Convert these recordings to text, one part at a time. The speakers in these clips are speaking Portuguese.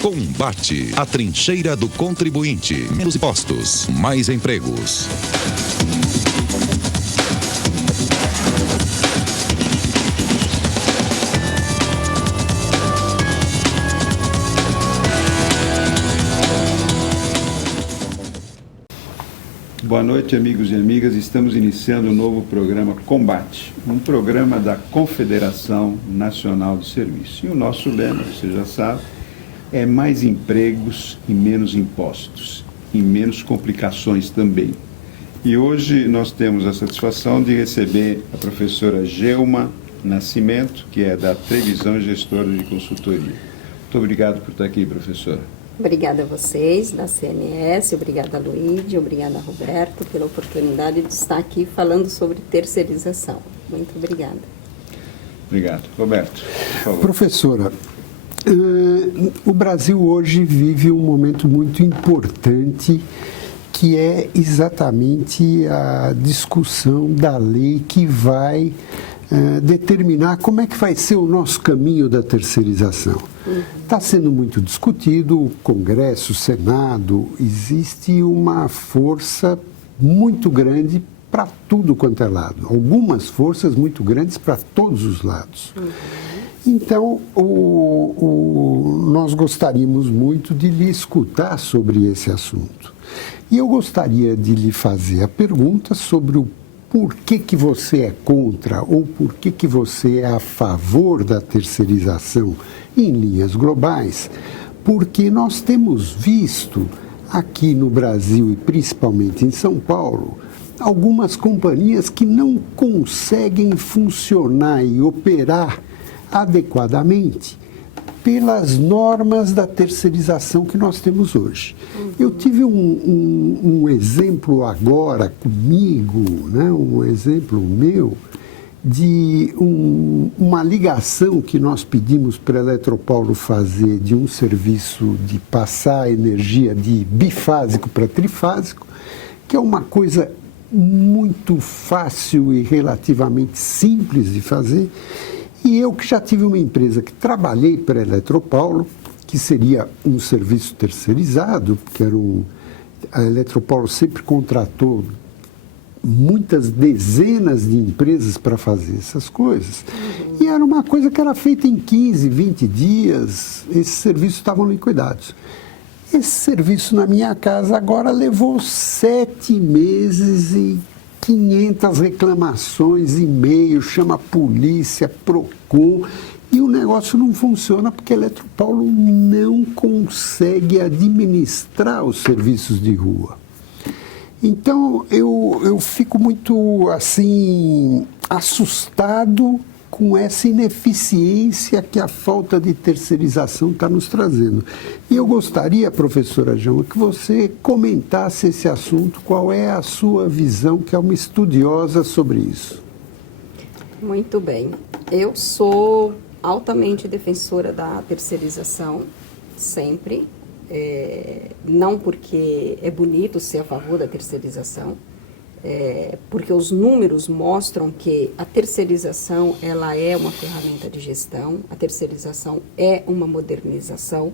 Combate, a trincheira do contribuinte. Menos impostos, mais empregos. Boa noite, amigos e amigas. Estamos iniciando um novo programa Combate, um programa da Confederação Nacional de Serviço. E o nosso lema, você já sabe, é mais empregos e menos impostos, e menos complicações também. E hoje nós temos a satisfação de receber a professora Gelma Nascimento, que é da Trevisão Gestora de Consultoria. Muito obrigado por estar aqui, professora. Obrigada a vocês, da CNS, obrigada a Luíde, obrigada a Roberto pela oportunidade de estar aqui falando sobre terceirização. Muito obrigada. Obrigado. Roberto, por favor. Professora, o Brasil hoje vive um momento muito importante, que é exatamente a discussão da lei que vai determinar como é que vai ser o nosso caminho da terceirização. Está sendo muito discutido, o Congresso, o Senado, existe uma força muito grande para tudo quanto é lado, algumas forças muito grandes para todos os lados. Então, nós gostaríamos muito de lhe escutar sobre esse assunto. E eu gostaria de lhe fazer a pergunta sobre o por que você é contra ou por que você é a favor da terceirização em linhas globais, porque nós temos visto aqui no Brasil e principalmente em São Paulo algumas companhias que não conseguem funcionar e operar adequadamente pelas normas da terceirização que nós temos hoje. Eu tive um exemplo agora comigo, né, um exemplo meu, de uma ligação que nós pedimos para a Eletropaulo fazer de um serviço de passar energia de bifásico para trifásico, que é uma coisa muito fácil e relativamente simples de fazer. E eu que já tive uma empresa que trabalhei para a Eletropaulo, que seria um serviço terceirizado, porque a Eletropaulo sempre contratou muitas dezenas de empresas para fazer essas coisas. E era uma coisa que era feita em 15, 20 dias, esses serviços estavam liquidados. Esse serviço na minha casa agora levou 7 meses e 500 reclamações, e-mail, chama a polícia, Procon, e o negócio não funciona porque a Eletropaulo não consegue administrar os serviços de rua. Então, eu fico muito, assim, assustado com essa ineficiência que a falta de terceirização está nos trazendo. E eu gostaria, professora João, que você comentasse esse assunto, qual é a sua visão, que é uma estudiosa sobre isso. Muito bem. Eu sou altamente defensora da terceirização, sempre. Não porque é bonito ser a favor da terceirização, porque os números mostram que a terceirização ela é uma ferramenta de gestão, a terceirização é uma modernização.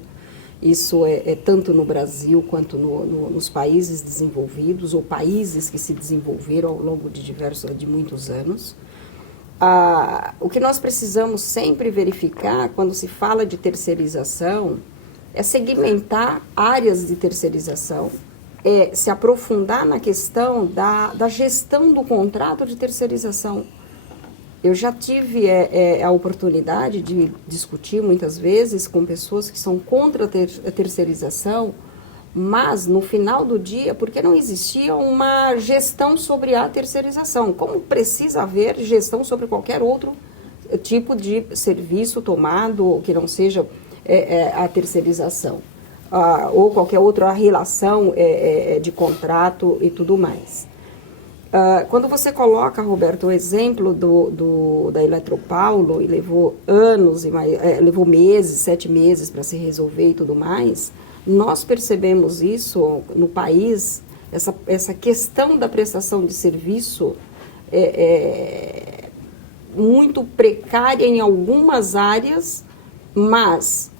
Isso é tanto no Brasil quanto nos países desenvolvidos ou países que se desenvolveram ao longo de muitos anos. O que nós precisamos sempre verificar quando se fala de terceirização é segmentar áreas de terceirização, se aprofundar na questão da gestão do contrato de terceirização. Eu já tive a oportunidade de discutir muitas vezes com pessoas que são contra a terceirização, mas no final do dia, porque não existia uma gestão sobre a terceirização, como precisa haver gestão sobre qualquer outro tipo de serviço tomado que não seja a terceirização, ou qualquer outra relação de contrato e tudo mais. Quando você coloca, Roberto, o exemplo da Eletropaulo, e levou anos, levou meses, 7 meses para se resolver e tudo mais, nós percebemos isso no país, essa questão da prestação de serviço muito precária em algumas áreas, mas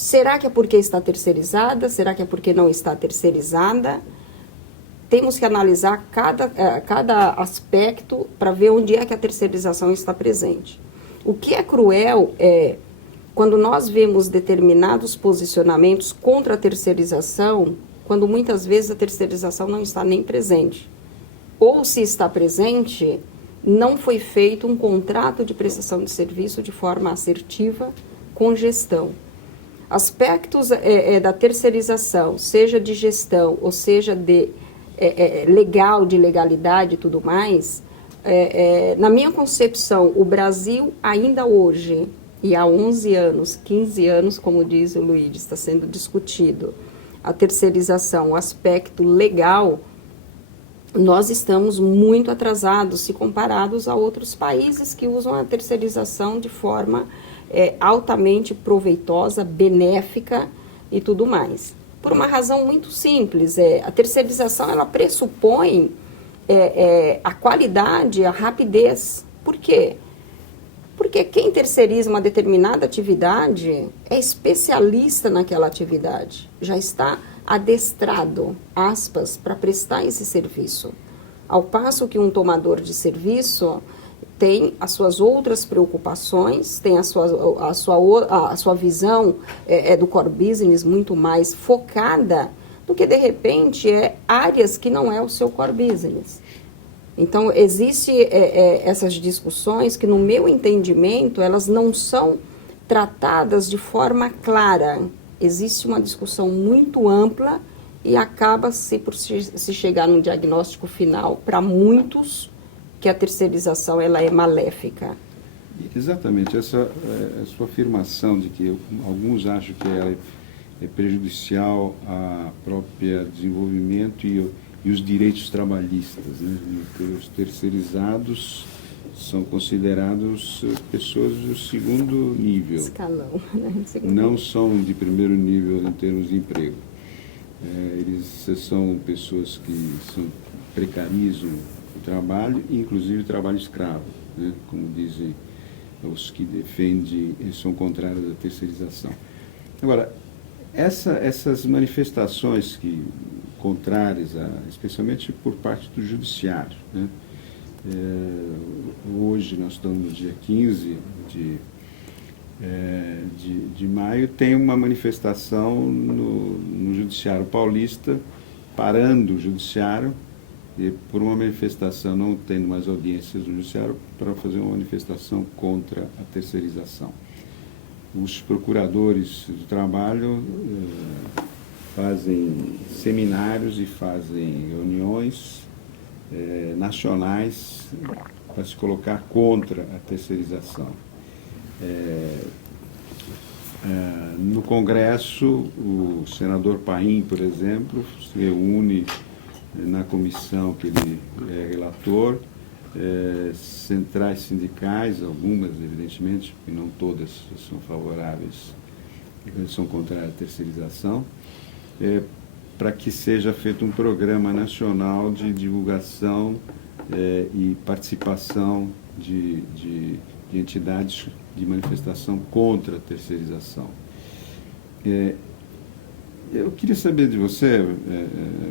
Será que é porque está terceirizada? Será que é porque não está terceirizada? Temos que analisar cada aspecto para ver onde é que a terceirização está presente. O que é cruel é quando nós vemos determinados posicionamentos contra a terceirização, quando muitas vezes a terceirização não está nem presente. Ou se está presente, não foi feito um contrato de prestação de serviço de forma assertiva com gestão. Aspectos da terceirização, seja de gestão ou seja de legal, de legalidade e tudo mais, na minha concepção, o Brasil ainda hoje, e há 11 anos, 15 anos, como diz o Luiz, está sendo discutido a terceirização, o aspecto legal, nós estamos muito atrasados se comparados a outros países que usam a terceirização de forma altamente proveitosa, benéfica e tudo mais. Por uma razão muito simples, a terceirização ela pressupõe a qualidade, a rapidez. Por quê? Porque quem terceiriza uma determinada atividade é especialista naquela atividade, já está adestrado, aspas, para prestar esse serviço. Ao passo que um tomador de serviço tem as suas outras preocupações, tem a sua visão do core business muito mais focada do que, de repente, áreas que não é o seu core business. Então, existem essas discussões que, no meu entendimento, elas não são tratadas de forma clara. Existe uma discussão muito ampla e acaba-se por se chegar num diagnóstico final, para muitos, que a terceirização ela é maléfica. Exatamente. Essa sua afirmação de que alguns acham que ela é prejudicial ao próprio desenvolvimento e os direitos trabalhistas, né? Os terceirizados são considerados pessoas do segundo nível. Escalão, né? Não são de primeiro nível em termos de emprego. Eles são pessoas que precarizam o trabalho, inclusive o trabalho escravo, né? Como dizem os que defendem e são contrários à terceirização. Agora, essas manifestações contrárias, especialmente por parte do judiciário, né? Hoje nós estamos no dia 15 de maio, tem uma manifestação no Judiciário Paulista, parando o Judiciário, e por uma manifestação, não tendo mais audiências no Judiciário, para fazer uma manifestação contra a terceirização. Os procuradores do trabalho fazem seminários e fazem reuniões nacionais para se colocar contra a terceirização. No Congresso, o senador Paim, por exemplo, se reúne na comissão que ele é relator, centrais sindicais, algumas, evidentemente, porque não todas são favoráveis, são contrárias à terceirização, para que seja feito um programa nacional de divulgação e participação de entidades de manifestação contra a terceirização. Eu queria saber de você,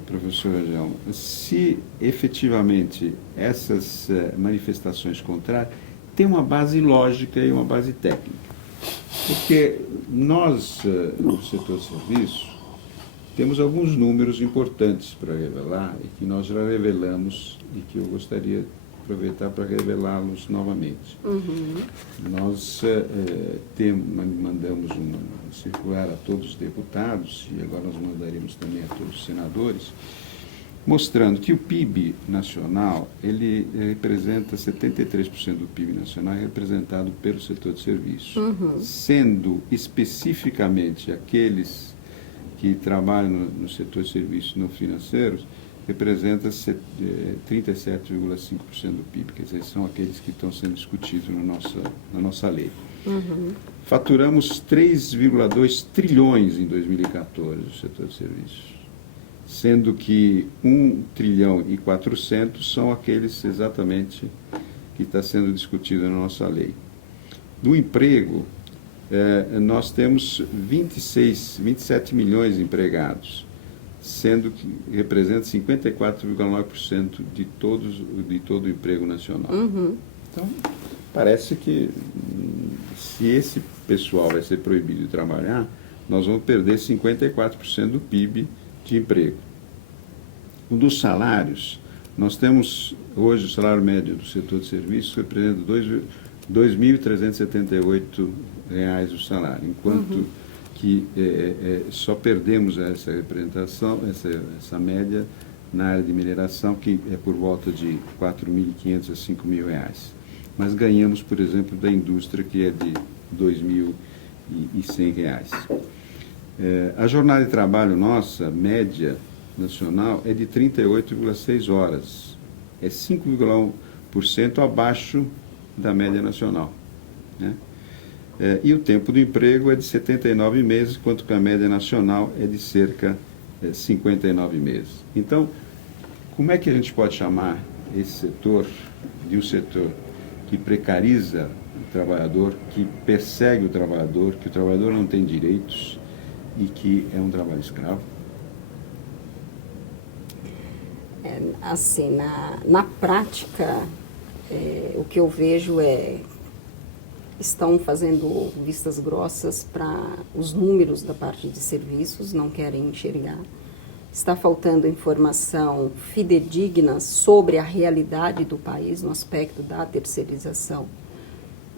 professora João, se efetivamente essas manifestações contrárias têm uma base lógica e uma base técnica. Porque nós, no setor de serviço, temos alguns números importantes para revelar e que nós já revelamos e que eu gostaria de aproveitar para revelá-los novamente. Uhum. Nós mandamos uma circular a todos os deputados, e agora nós mandaremos também a todos os senadores, mostrando que o PIB nacional, ele representa 73% do PIB nacional é representado pelo setor de serviços, sendo especificamente aqueles que trabalham no setor de serviços não financeiros, representa 37,5% do PIB, quer dizer, são aqueles que estão sendo discutidos na nossa lei. Faturamos 3,2 trilhões em 2014 no setor de serviços, sendo que 1 trilhão e 400 são aqueles exatamente que está sendo discutido na nossa lei. Do emprego, nós temos 27 milhões de empregados, sendo que representa 54,9% de todo o emprego nacional. Uhum. Então, parece que se esse pessoal vai ser proibido de trabalhar, nós vamos perder 54% do PIB de emprego. Um dos salários, nós temos hoje o salário médio do setor de serviços representa R$ 2.378 o salário, enquanto que só perdemos essa representação, essa média na área de mineração, que é por volta de R$ 4.500 a R$ 5.000. Mas ganhamos, por exemplo, da indústria, que é de R$ 2.100. A jornada de trabalho nossa, média nacional, é de 38,6 horas. É 5,1% abaixo da média nacional, né? E o tempo do emprego é de 79 meses, enquanto que a média nacional é de cerca de 59 meses. Então, como é que a gente pode chamar esse setor de um setor que precariza o trabalhador, que persegue o trabalhador, que o trabalhador não tem direitos e que é um trabalho escravo? Assim, na prática, o que eu vejo estão fazendo vistas grossas para os números da parte de serviços, não querem enxergar. Está faltando informação fidedigna sobre a realidade do país no aspecto da terceirização.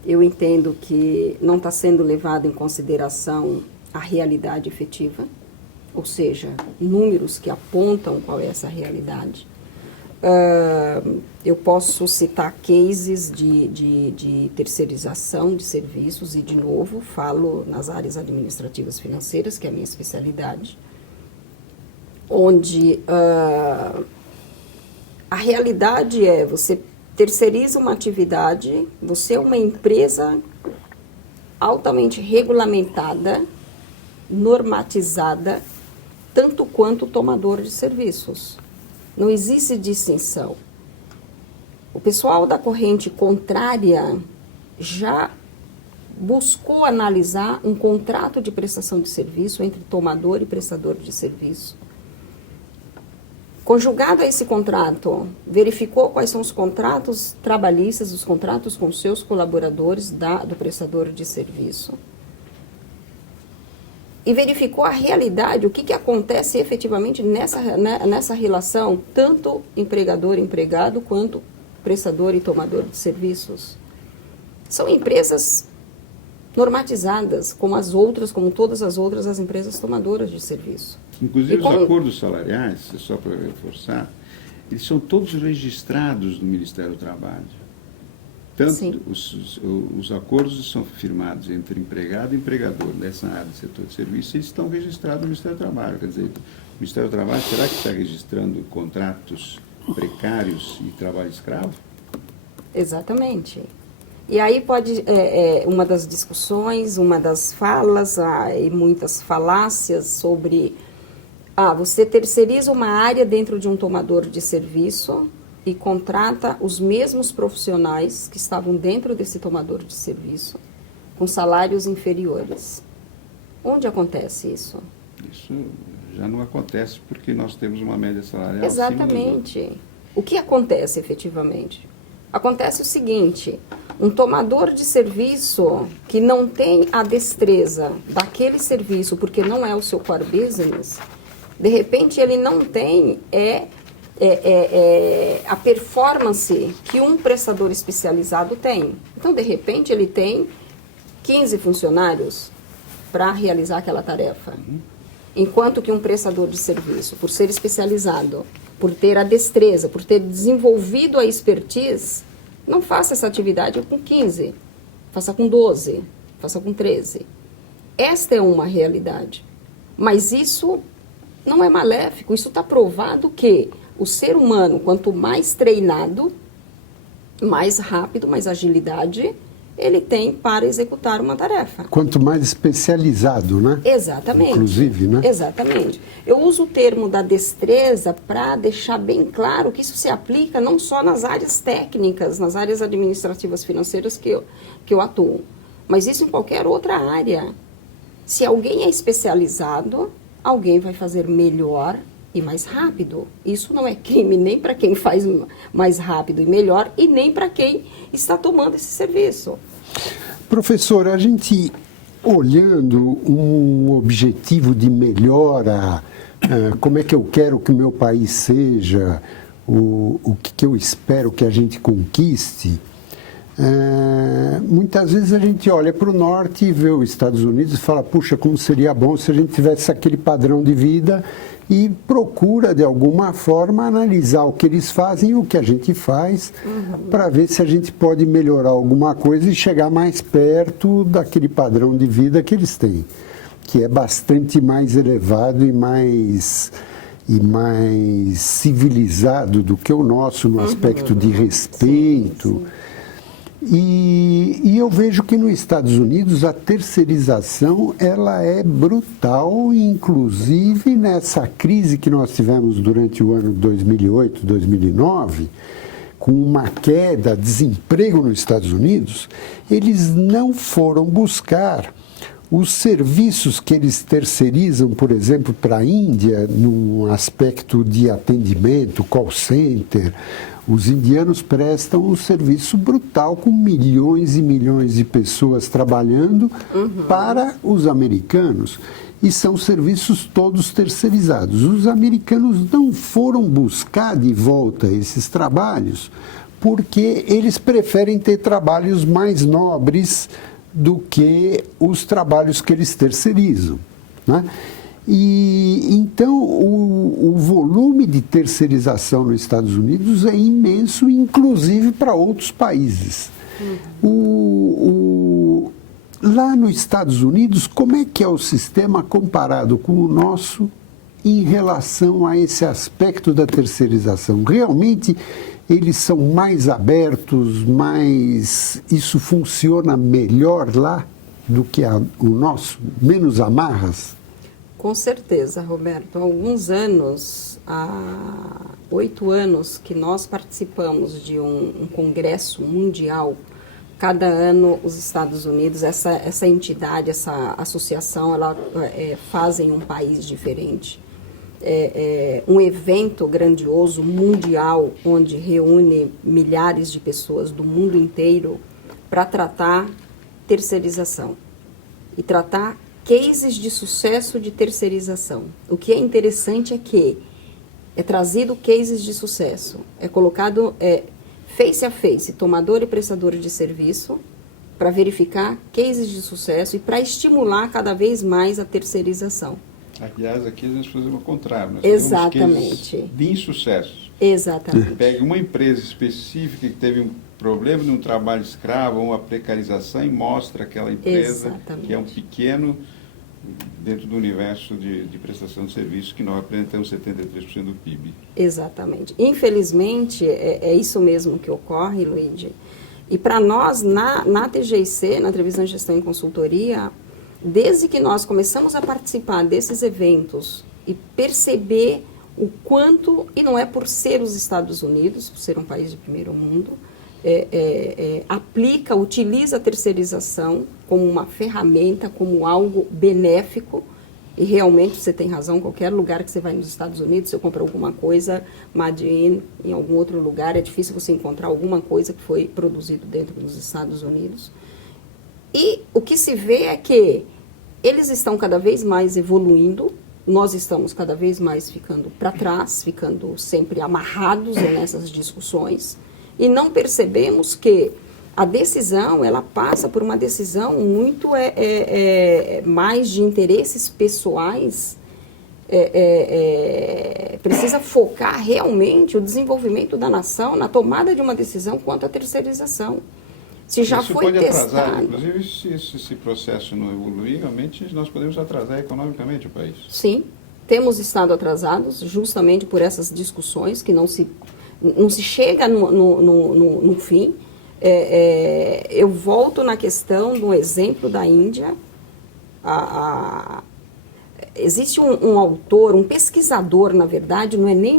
Eu entendo que não está sendo levado em consideração a realidade efetiva, ou seja, números que apontam qual é essa realidade. Eu posso citar cases de terceirização de serviços e, de novo, falo nas áreas administrativas financeiras, que é a minha especialidade, onde a realidade é você terceiriza uma atividade, você é uma empresa altamente regulamentada, normatizada, tanto quanto o tomador de serviços. Não existe distinção. O pessoal da corrente contrária já buscou analisar um contrato de prestação de serviço entre tomador e prestador de serviço. Conjugado a esse contrato, verificou quais são os contratos trabalhistas, os contratos com seus colaboradores do prestador de serviço. E verificou a realidade, o que acontece efetivamente nessa relação, tanto empregador-empregado, quanto prestador e tomador de serviços. São empresas normatizadas, como todas as outras, as empresas tomadoras de serviço. Inclusive os acordos salariais, só para reforçar, eles são todos registrados no Ministério do Trabalho. Tanto os acordos são firmados entre empregado e empregador nessa área do setor de serviço, eles estão registrados no Ministério do Trabalho. Quer dizer, o Ministério do Trabalho, será que está registrando contratos precários e trabalho escravo? Exatamente. E aí pode, uma das discussões, uma das falas e muitas falácias sobre, você terceiriza uma área dentro de um tomador de serviço e contrata os mesmos profissionais que estavam dentro desse tomador de serviço com salários inferiores. Onde acontece isso? Isso já não acontece porque nós temos uma média salarial. Exatamente. O que acontece efetivamente? Acontece o seguinte: um tomador de serviço que não tem a destreza daquele serviço, porque não é o seu core business, de repente ele não tem a performance que um prestador especializado tem. Então, de repente, ele tem 15 funcionários para realizar aquela tarefa. Enquanto que um prestador de serviço, por ser especializado, por ter a destreza, por ter desenvolvido a expertise, não faça essa atividade com 15, faça com 12, faça com 13. Esta é uma realidade. Mas isso não é maléfico, isso está provado que o ser humano, quanto mais treinado, mais rápido, mais agilidade ele tem para executar uma tarefa. Quanto mais especializado, né? Exatamente. Inclusive, né? Exatamente. Eu uso o termo da destreza para deixar bem claro que isso se aplica não só nas áreas técnicas, nas áreas administrativas financeiras que eu atuo, mas isso em qualquer outra área. Se alguém é especializado, alguém vai fazer melhor e mais rápido. Isso não é crime nem para quem faz mais rápido e melhor e nem para quem está tomando esse serviço. Professor, a gente olhando um objetivo de melhora, como é que eu quero que o meu país seja, o que eu espero que a gente conquiste, muitas vezes a gente olha para o norte e vê os Estados Unidos e fala, puxa, como seria bom se a gente tivesse aquele padrão de vida, e procura, de alguma forma, analisar o que eles fazem e o que a gente faz, para ver se a gente pode melhorar alguma coisa e chegar mais perto daquele padrão de vida que eles têm, que é bastante mais elevado e mais civilizado do que o nosso, no aspecto de respeito. Sim. E eu vejo que nos Estados Unidos a terceirização ela é brutal, inclusive nessa crise que nós tivemos durante o ano 2008, 2009, com uma queda, desemprego nos Estados Unidos, eles não foram buscar os serviços que eles terceirizam, por exemplo, para a Índia, num aspecto de atendimento, call center. Os indianos prestam um serviço brutal com milhões e milhões de pessoas trabalhando para os americanos. E são serviços todos terceirizados. Os americanos não foram buscar de volta esses trabalhos porque eles preferem ter trabalhos mais nobres do que os trabalhos que eles terceirizam, né? E então o volume de terceirização nos Estados Unidos é imenso, inclusive para outros países. Lá nos Estados Unidos, como é que é o sistema comparado com o nosso em relação a esse aspecto da terceirização? Realmente eles são mais abertos, isso funciona melhor lá do que o nosso, menos amarras? Com certeza, Roberto. Há alguns anos, há 8 anos que nós participamos de um congresso mundial. Cada ano os Estados Unidos, essa entidade, essa associação, ela fazem um país diferente. Um evento grandioso, mundial, onde reúne milhares de pessoas do mundo inteiro para tratar terceirização e tratar cases de sucesso de terceirização. O que é interessante é que é trazido cases de sucesso, é colocado face a face, tomador e prestador de serviço, para verificar cases de sucesso e para estimular cada vez mais a terceirização. Aliás, aqui nós fazemos o contrário. Nós Exatamente. Temos de insucesso. Exatamente. Pega uma empresa específica que teve um problema de um trabalho escravo, uma precarização, e mostra aquela empresa Exatamente. que é um pequeno dentro do universo de prestação de serviços que nós apresentamos 73% do PIB. Exatamente. Infelizmente, é isso mesmo que ocorre, Luigi. E para nós, na TGIC, na Televisão Gestão e Consultoria, desde que nós começamos a participar desses eventos e perceber o quanto, e não é por ser os Estados Unidos, por ser um país de primeiro mundo, utiliza a terceirização como uma ferramenta, como algo benéfico, e realmente você tem razão, qualquer lugar que você vai nos Estados Unidos, você compra alguma coisa made in, em algum outro lugar, é difícil você encontrar alguma coisa que foi produzido dentro dos Estados Unidos. E o que se vê é que eles estão cada vez mais evoluindo, nós estamos cada vez mais ficando para trás, ficando sempre amarrados nessas discussões, e não percebemos que a decisão, ela passa por uma decisão muito mais de interesses pessoais, precisa focar realmente o desenvolvimento da nação na tomada de uma decisão quanto à terceirização. Se já Isso foi pode testado. atrasar, inclusive, se esse processo não evoluir, realmente nós podemos atrasar economicamente o país. Sim, temos estado atrasados justamente por essas discussões que não se chega no fim. Eu volto na questão do exemplo da Índia. Existe um autor, um pesquisador, na verdade, não é nem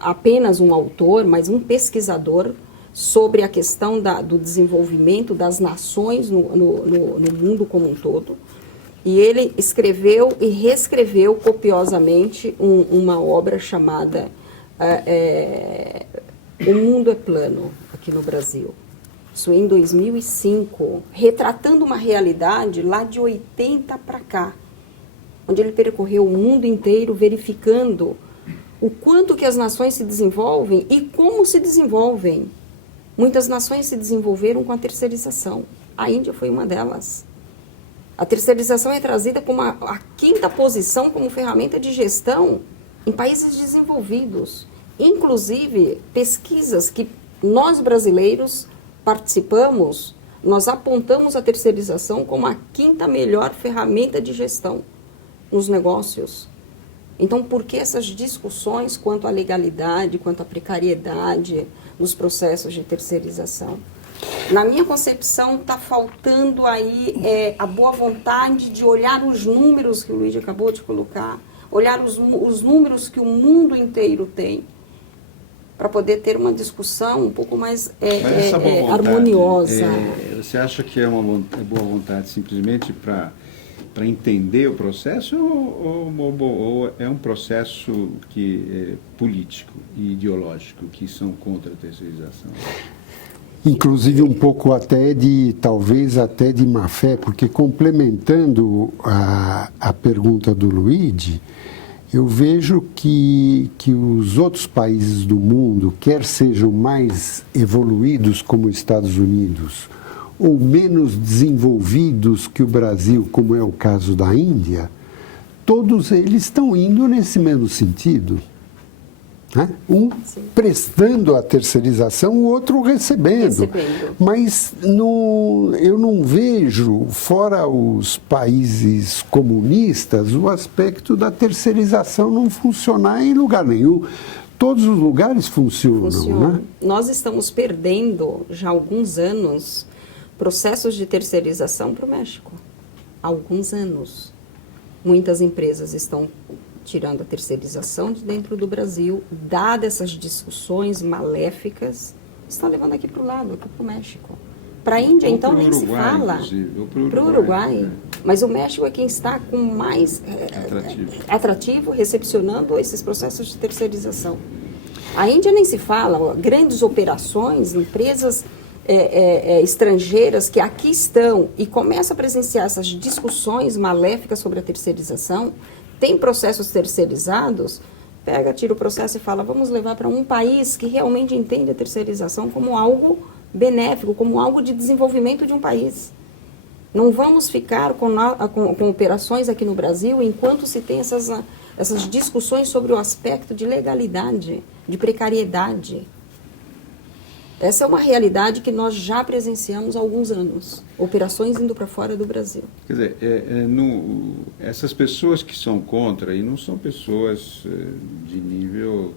apenas um autor, mas um pesquisador sobre a questão do desenvolvimento das nações no mundo como um todo. E ele escreveu e reescreveu copiosamente uma obra chamada O Mundo é Plano, aqui no Brasil. Isso em 2005, retratando uma realidade lá de 80 para cá, onde ele percorreu o mundo inteiro verificando o quanto que as nações se desenvolvem e como se desenvolvem. Muitas nações se desenvolveram com a terceirização. A Índia foi uma delas. A terceirização é trazida como a quinta posição como ferramenta de gestão em países desenvolvidos. Inclusive, pesquisas que nós brasileiros participamos, nós apontamos a terceirização como a quinta melhor ferramenta de gestão nos negócios. Então, por que essas discussões quanto à legalidade, quanto à precariedade nos processos de terceirização? Na minha concepção, está faltando aí a boa vontade de olhar os números que o Luigi acabou de colocar, olhar os números que o mundo inteiro tem, para poder ter uma discussão um pouco mais harmoniosa. Você acha que é boa vontade simplesmente para entender o processo ou é um processo político e ideológico que são contra a terceirização? Inclusive um pouco talvez até de má fé, porque complementando a pergunta do Luigi, eu vejo que os outros países do mundo, quer sejam mais evoluídos como os Estados Unidos, ou menos desenvolvidos que o Brasil, como é o caso da Índia, todos eles estão indo nesse mesmo sentido. Né? Um Sim. prestando a terceirização, o outro recebendo. Mas eu não vejo, fora os países comunistas, o aspecto da terceirização não funcionar em lugar nenhum. Todos os lugares funcionam. Né? Nós estamos perdendo, já há alguns anos, processos de terceirização para o México. Há alguns anos. Muitas empresas estão tirando a terceirização de dentro do Brasil, dadas essas discussões maléficas, estão levando aqui para o lado, aqui para o México. Para a Índia, então, nem se fala. Para o Uruguai. Mas o México é quem está com mais atrativo, recepcionando esses processos de terceirização. A Índia nem se fala, grandes operações, empresas estrangeiras que aqui estão e começam a presenciar essas discussões maléficas sobre a terceirização, tem processos terceirizados, tira o processo e fala, vamos levar para um país que realmente entende a terceirização como algo benéfico, como algo de desenvolvimento de um país. Não vamos ficar com operações aqui no Brasil enquanto se tem essas discussões sobre o aspecto de legalidade, de precariedade. Essa é uma realidade que nós já presenciamos há alguns anos. Operações indo para fora do Brasil. Quer dizer, essas pessoas que são contra aí não são pessoas de nível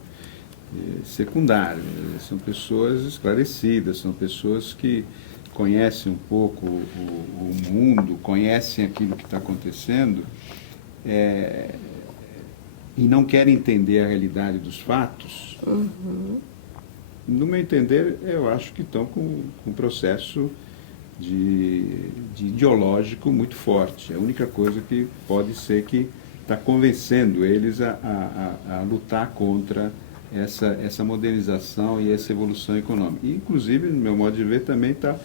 secundário. São pessoas esclarecidas, são pessoas que conhecem um pouco o mundo, conhecem aquilo que está acontecendo e não querem entender a realidade dos fatos. Uhum. No meu entender, eu acho que estão com um processo de ideológico muito forte. A única coisa que pode ser que está convencendo eles a lutar contra essa modernização e essa evolução econômica. E, inclusive, no meu modo de ver, também está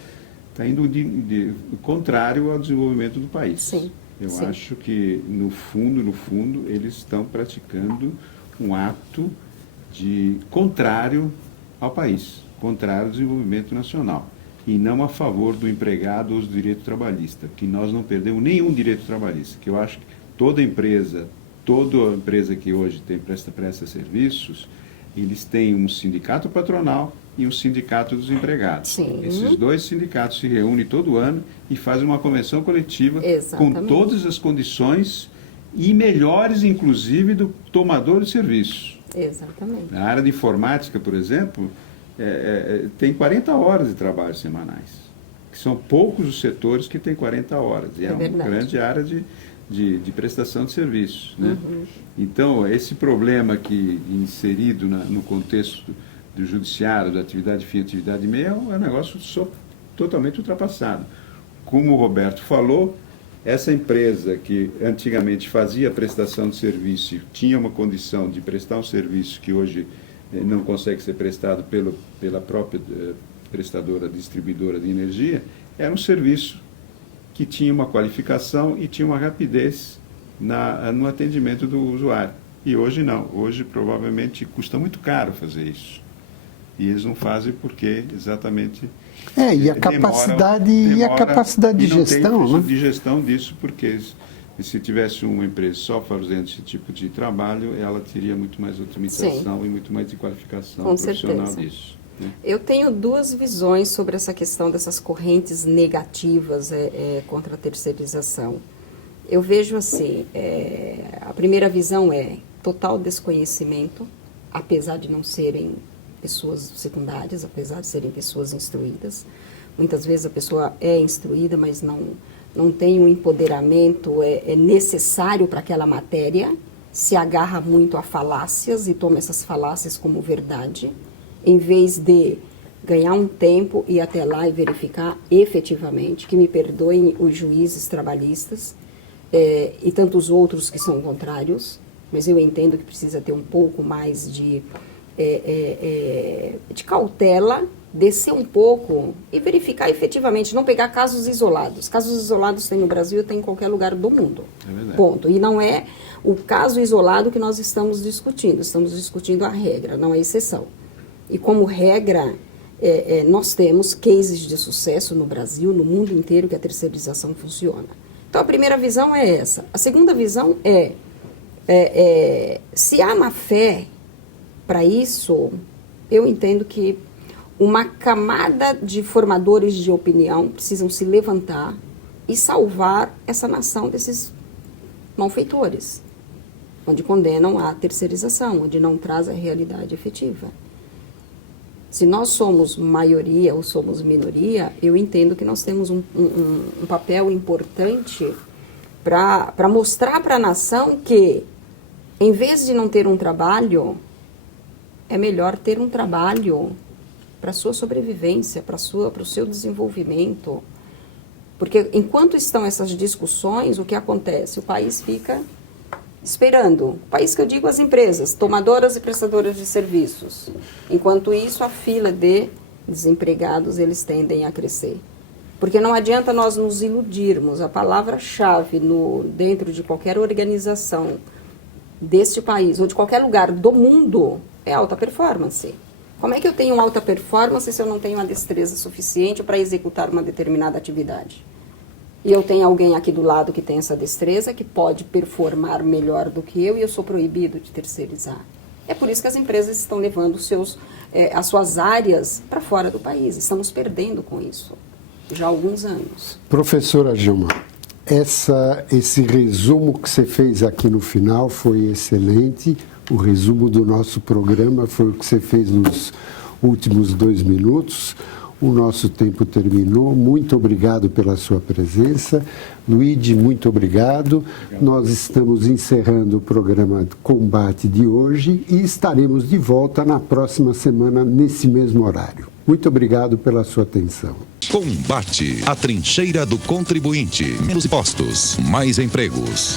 indo contrário ao desenvolvimento do país. Sim. Eu acho que, no fundo, eles estão praticando um ato contrário ao país, contrário ao desenvolvimento nacional, e não a favor do empregado ou do direito trabalhista, que nós não perdemos nenhum direito trabalhista, que eu acho que toda empresa que hoje presta serviços, eles têm um sindicato patronal e um sindicato dos empregados. Sim. Esses dois sindicatos se reúnem todo ano e fazem uma convenção coletiva. Exatamente. Com todas as condições e melhores, inclusive, do tomador de serviços. Exatamente. Na área de informática, por exemplo, tem 40 horas de trabalho semanais. Que são poucos os setores que têm 40 horas. E é uma grande área de prestação de serviços. Né? Uhum. Então, esse problema que inserido no contexto do judiciário, da atividade fim, atividade meia, é um negócio totalmente ultrapassado. Como o Roberto falou, essa empresa que antigamente fazia prestação de serviço, tinha uma condição de prestar um serviço que hoje não consegue ser prestado pela própria prestadora, distribuidora de energia, era um serviço que tinha uma qualificação e tinha uma rapidez no atendimento do usuário. E hoje não. Hoje provavelmente custa muito caro fazer isso. E eles não fazem porque exatamente e a capacidade de gestão, não tem né? de gestão disso, porque se tivesse uma empresa só fazendo esse tipo de trabalho, ela teria muito mais otimização e muito mais de qualificação profissional disso. Né? Eu tenho duas visões sobre essa questão dessas correntes negativas contra a terceirização. Eu vejo assim, a primeira visão é total desconhecimento, apesar de não serem pessoas secundárias, apesar de serem pessoas instruídas. Muitas vezes a pessoa é instruída, mas não tem um empoderamento necessário para aquela matéria, se agarra muito a falácias e toma essas falácias como verdade, em vez de ganhar um tempo e ir até lá e verificar efetivamente, que me perdoem os juízes trabalhistas e tantos outros que são contrários, mas eu entendo que precisa ter um pouco mais de cautela, descer um pouco e verificar efetivamente, não pegar casos isolados. Casos isolados tem no Brasil e tem em qualquer lugar do mundo. É verdade. Ponto. E não é o caso isolado que nós estamos discutindo a regra, não a exceção. E como regra, nós temos cases de sucesso no Brasil, no mundo inteiro, que a terceirização funciona. Então, a primeira visão é essa. A segunda visão se há má fé para isso, eu entendo que uma camada de formadores de opinião precisam se levantar e salvar essa nação desses malfeitores, onde condenam a terceirização, onde não traz a realidade efetiva. Se nós somos maioria ou somos minoria, eu entendo que nós temos um papel importante para mostrar para a nação que, em vez de não ter um trabalho, é melhor ter um trabalho para a sua sobrevivência, para o seu desenvolvimento. Porque enquanto estão essas discussões, o que acontece? O país fica esperando. O país que eu digo as empresas, tomadoras e prestadoras de serviços. Enquanto isso, a fila de desempregados, eles tendem a crescer. Porque não adianta nós nos iludirmos. A palavra-chave dentro de qualquer organização deste país ou de qualquer lugar do mundo é alta performance. Como é que eu tenho alta performance se eu não tenho uma destreza suficiente para executar uma determinada atividade? E eu tenho alguém aqui do lado que tem essa destreza, que pode performar melhor do que eu, e eu sou proibido de terceirizar. É por isso que as empresas estão levando as suas áreas para fora do país. Estamos perdendo com isso já há alguns anos. Professora Gilma, esse resumo que você fez aqui no final foi excelente. O resumo do nosso programa foi o que você fez nos últimos 2 minutos. O nosso tempo terminou. Muito obrigado pela sua presença. Luigi, muito obrigado. Nós estamos encerrando o programa Combate de hoje e estaremos de volta na próxima semana, nesse mesmo horário. Muito obrigado pela sua atenção. Combate, a trincheira do contribuinte. Menos impostos, mais empregos.